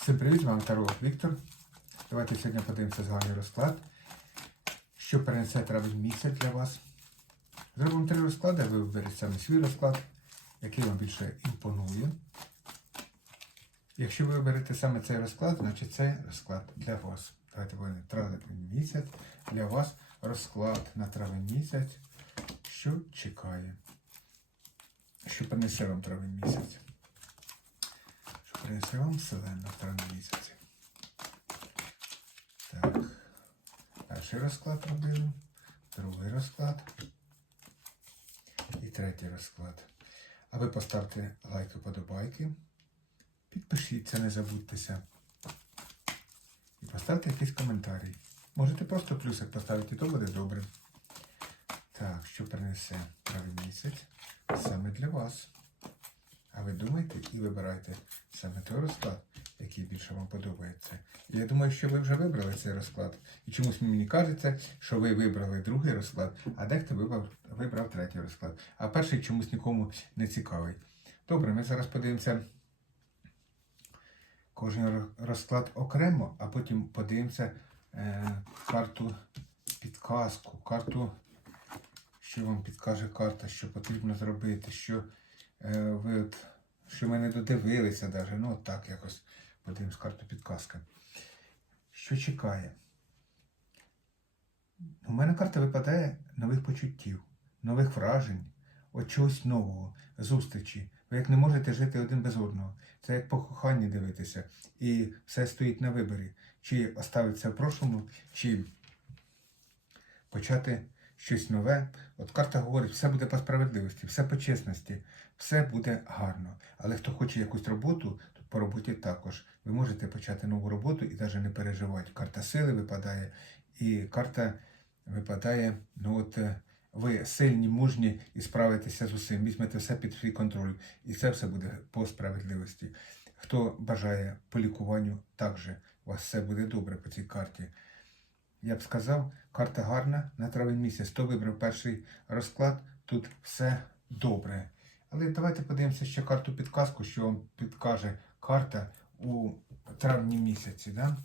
Всім привіт, з вами Таролог Віктор. Давайте сьогодні подивимося загальний розклад. Що перенесе травень місяць для вас. Зробимо три розклади, ви виберете саме свій розклад, який вам більше імпонує. Якщо ви виберете саме цей розклад, значить цей розклад для вас. Давайте будемо травень місяць. Для вас розклад на травень місяць. Що чекає? Що принесе вам травень місяць? Що вам вселенна в місяці. Так. Перший розклад робимо. Другий розклад. І третій розклад. А ви поставте лайки, подобайки. Підпишіться, не забудьтеся. І поставте якийсь коментарій. Можете просто плюсик поставити, то буде добре. Так, що принесе травень місяць саме для вас. А ви думайте і вибирайте саме той розклад, який більше вам подобається. Я думаю, що ви вже вибрали цей розклад. І чомусь мені кажеться, що ви вибрали другий розклад, а дехто вибрав, вибрав третій розклад. А перший чомусь нікому не цікавий. Добре, ми зараз подивимося кожен розклад окремо, а потім подивимося е, карту підказку, карту, що вам підкаже карта, що потрібно зробити, що ви от, що ми не додивилися навіть. Ну, от так якось подивимось карту підказки. Що чекає? У мене карта випадає нових почуттів, нових вражень, от чогось нового, зустрічі. Ви як не можете жити один без одного. Це як по коханні дивитися. І все стоїть на виборі. Чи оставитися в прошлому, чи почати щось нове. От карта говорить, все буде по справедливості, все по чесності, все буде гарно. Але хто хоче якусь роботу, то по роботі також. Ви можете почати нову роботу і навіть не переживати. Карта сили випадає, і карта випадає, ну от е, ви сильні, мужні і справитеся з усім, візьмете все під свій контроль, і це все буде по справедливості. Хто бажає по лікуванню, також у вас все буде добре по цій карті. Я б сказав, карта гарна на травень місяць. Хто вибрав перший розклад, тут все добре. Але давайте подивимося ще карту підказку, що вам підкаже карта у травні місяці. Да?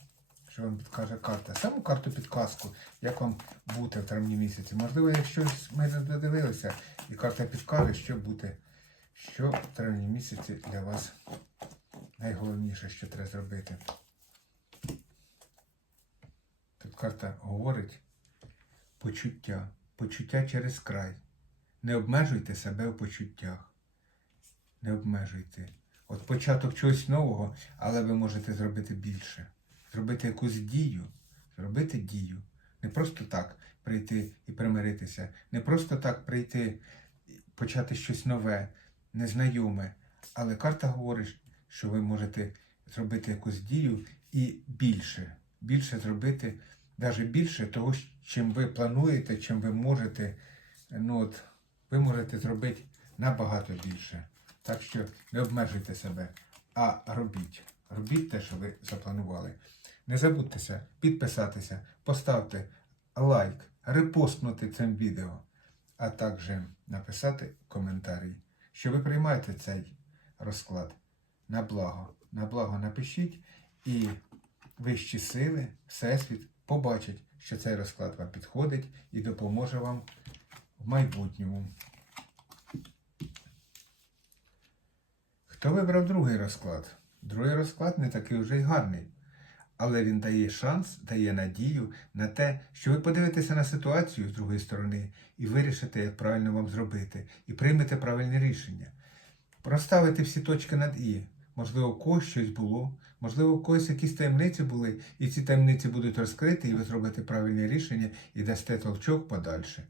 Що вам підкаже карта? Саму карту підказку, як вам бути в травні місяці. Можливо, якщо ми додивилися, і карта підкаже, що бути, що в травні місяці для вас найголовніше, що треба зробити. Карта говорить почуття, почуття через край. Не обмежуйте себе в почуттях. Не обмежуйте. От початок чогось нового, але ви можете зробити більше. Зробити якусь дію, зробити дію. Не просто так прийти і примиритися, не просто так прийти і почати щось нове, незнайоме. Але карта говорить, що ви можете зробити якусь дію і більше. Більше зробити, навіть більше того, чим ви плануєте, чим ви можете. Ну от, ви можете зробити набагато більше. Так що не обмежуйте себе, а робіть. Робіть те, що ви запланували. Не забудьтеся підписатися, поставте лайк, репостнути цим відео, а також написати коментарі, що ви приймаєте цей розклад на благо. На благо напишіть і вищі сили, Всесвіт побачать, що цей розклад вам підходить і допоможе вам в майбутньому. Хто вибрав другий розклад? Другий розклад не такий вже й гарний. Але він дає шанс, дає надію на те, що ви подивитеся на ситуацію з другої сторони і вирішите, як правильно вам зробити, і приймете правильне рішення. Проставити всі точки над І. Можливо, когось щось було, можливо, у когось якісь таємниці були, і ці таємниці будуть розкриті, і ви зробите правильне рішення і дасте толчок подальше.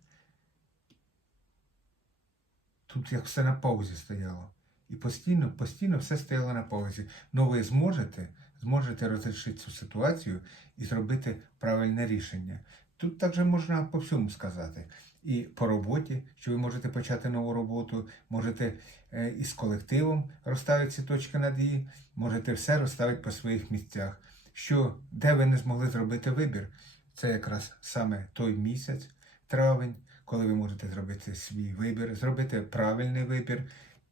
Тут як все на паузі стояло. І постійно, постійно все стояло на паузі. Ну ви зможете, зможете розрішити цю ситуацію і зробити правильне рішення. Тут також можна по всьому сказати. І по роботі, що ви можете почати нову роботу, можете е, із колективом розставити ці точки над «і», можете все розставити по своїх місцях. Що де ви не змогли зробити вибір, це якраз саме той місяць, травень, коли ви можете зробити свій вибір, зробити правильний вибір.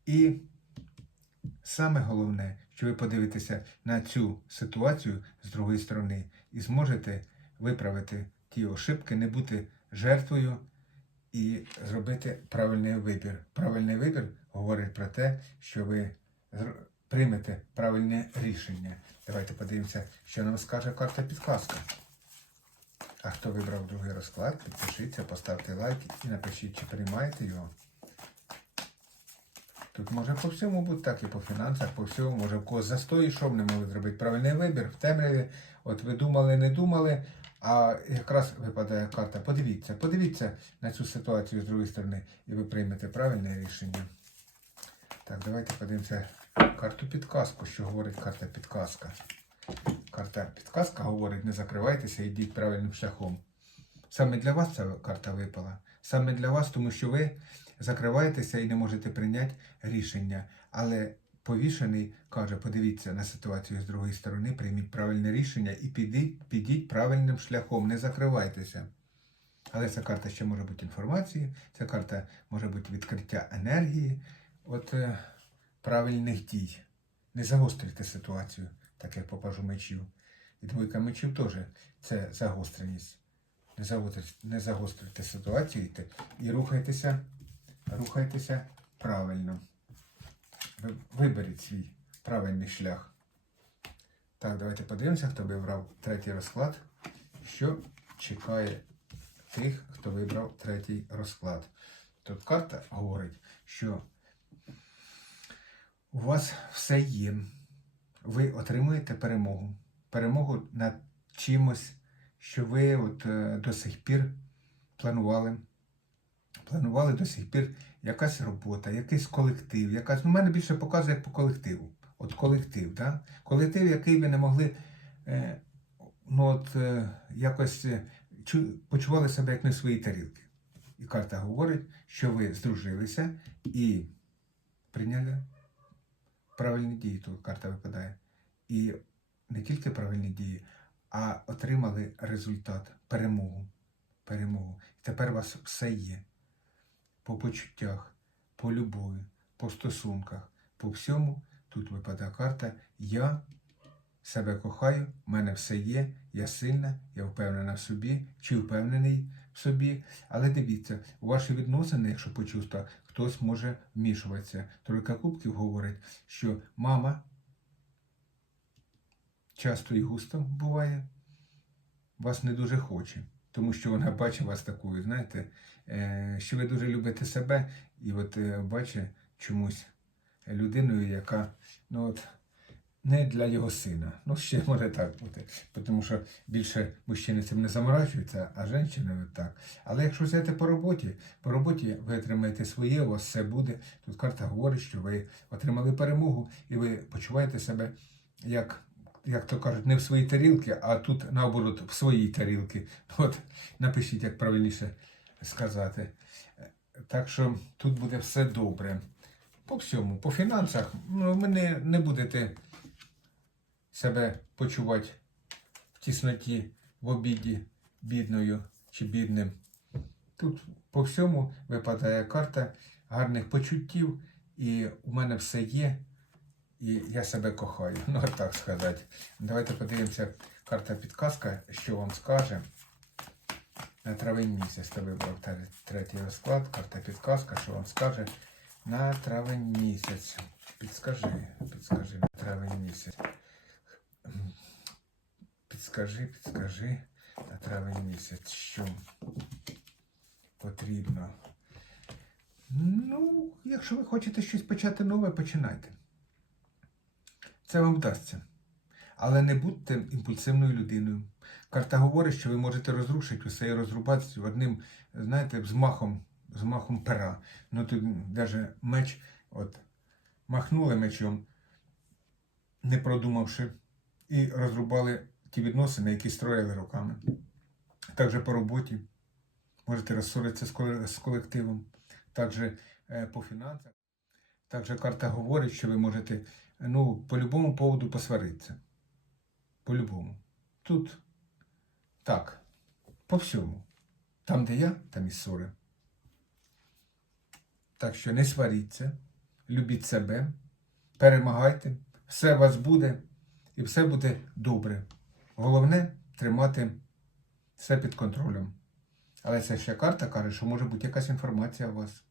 І саме головне, що ви подивитеся на цю ситуацію з другої сторони і зможете виправити ті ошибки, не бути жертвою і зробити правильний вибір. Правильний вибір говорить про те, що ви приймете правильне рішення. Давайте подивимося, що нам скаже карта підказка. А хто вибрав другий розклад, підпишіться, поставте лайк і напишіть, чи приймаєте його. Тут може по всьому бути так, і по фінансах, по всьому, може в когось застой йшов, не могли зробити правильний вибір в темряві. От ви думали, не думали, а якраз випадає карта. Подивіться, подивіться на цю ситуацію з другої сторони, і ви приймете правильне рішення. Так, давайте подивимося карту підказку, що говорить карта підказка. Карта підказка говорить, не закривайтеся, йдіть правильним шляхом. Саме для вас ця карта випала. Саме для вас, тому що ви закриваєтеся і не можете прийняти рішення. Але повішений каже: подивіться на ситуацію з другої сторони, прийміть правильне рішення і підіть, підіть правильним шляхом, не закривайтеся. Але ця карта ще може бути інформації, ця карта може бути відкриття енергії, от е, правильних дій. Не загострюйте ситуацію, так як попажу мечів. І двойка мечів теж це загостреність. Не загострюйте, не загострюйте ситуацію і рухайтеся, рухайтеся правильно. Ви- Виберіть свій правильний шлях. Так, давайте подивимося, хто вибрав третій розклад. Що чекає тих, хто вибрав третій розклад. Тут карта говорить, що у вас все є. Ви отримуєте перемогу. Перемогу над чимось, що ви от, е, до сих пір планували. Планували до сих пір якась робота, якийсь колектив, якась. Ну, мене більше показує як по колективу. От колектив, да? колектив, який ви не могли е, ну, от, е, якось е, чу- почували себе як в своїй тарілки. І карта говорить, що ви здружилися і прийняли правильні дії. Тут карта випадає. І не тільки правильні дії, а отримали результат, перемогу. Перемогу. І тепер у вас все є. По почуттях, по любові, по стосунках, по всьому. Тут випадає карта. Я себе кохаю, в мене все є, я сильна, я впевнена в собі, чи впевнений в собі. Але дивіться, у ваші відносини, якщо по чувствах, хтось може вмішуватися. Тройка кубків говорить, що мама часто і густо буває, вас не дуже хоче, тому що вона бачить вас такою, знаєте, е, що ви дуже любите себе, і от е, бачить чомусь людиною, яка ну от, не для його сина. Ну, ще може так бути, тому що більше мужчини цим не заморачуються, а жінки так. Але якщо взяти по роботі, по роботі ви отримаєте своє, у вас все буде. Тут карта говорить, що ви отримали перемогу і ви почуваєте себе як. Як то кажуть, не в своїй тарілці, а тут наоборот в своїй тарілці. От напишіть, як правильніше сказати. Так що тут буде все добре. По всьому, по фінансах, ну, ви не, не будете себе почувати в тісноті, в обіді бідною чи бідним. Тут по всьому випадає карта гарних почуттів, і у мене все є, і я себе кохаю. Ну, так сказати. Давайте подивимося, карта підказка, що вам скаже. На травень місяць ти вибрав третій розклад, карта підказка, що вам скаже на травень місяць. Підскажи, підскажи на травень місяць. Підскажи, підскажи на травень місяць, що потрібно. Ну, якщо ви хочете щось почати нове, починайте. Це вам вдасться. Але не будьте імпульсивною людиною. Карта говорить, що ви можете розрушити усе і розрубатися одним, знаєте, взмахом, взмахом пера. Ну тут навіть меч, от, махнули мечом, не продумавши, і розрубали ті відносини, які строїли руками. Також по роботі можете розсоритися з колективом, також е, по фінансах. Також карта говорить, що ви можете ну, по любому поводу посваритися. По-любому. Тут так, по всьому. Там, де я, там і ссори. Так що не сваріться, любіть себе, перемагайте, все у вас буде і все буде добре. Головне тримати все під контролем. Але ця ще карта каже, що може бути якась інформація у вас.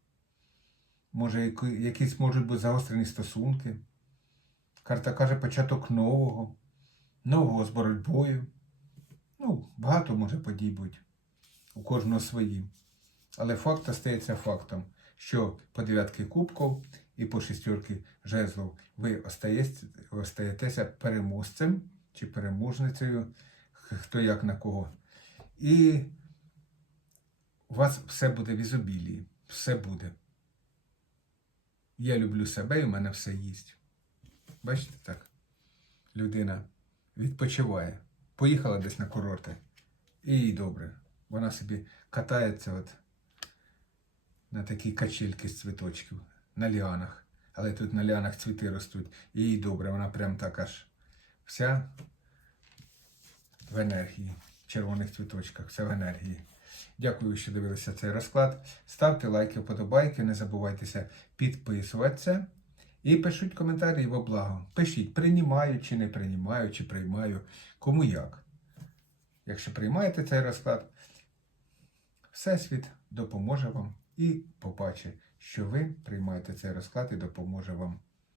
Може, якісь можуть бути загострені стосунки. Карта каже початок нового, нового з боротьбою. Ну, багато може подій бути. У кожного свої. Але факт остається фактом, що по дев'ятки кубків і по шістьорки жезлов ви остаєтеся переможцем чи переможницею, хто як на кого. І у вас все буде в ізобілії. Все буде. Я люблю себе і в мене все їсть. Бачите так? Людина відпочиває. Поїхала десь на курорти. І їй добре. Вона собі катається от на такій качельки з цвіточків, на ліанах. Але тут на ліанах цвіти ростуть. І їй добре, вона прям так аж вся в енергії, в червоних цвіточках, вся в енергії. Дякую, що дивилися цей розклад. Ставте лайки, вподобайки, не забувайтеся підписуватися. І пишіть коментарі во благо. Пишіть, приймаю чи не приймаю, чи приймаю, кому як. Якщо приймаєте цей розклад, Всесвіт допоможе вам і побачить, що ви приймаєте цей розклад і допоможе вам.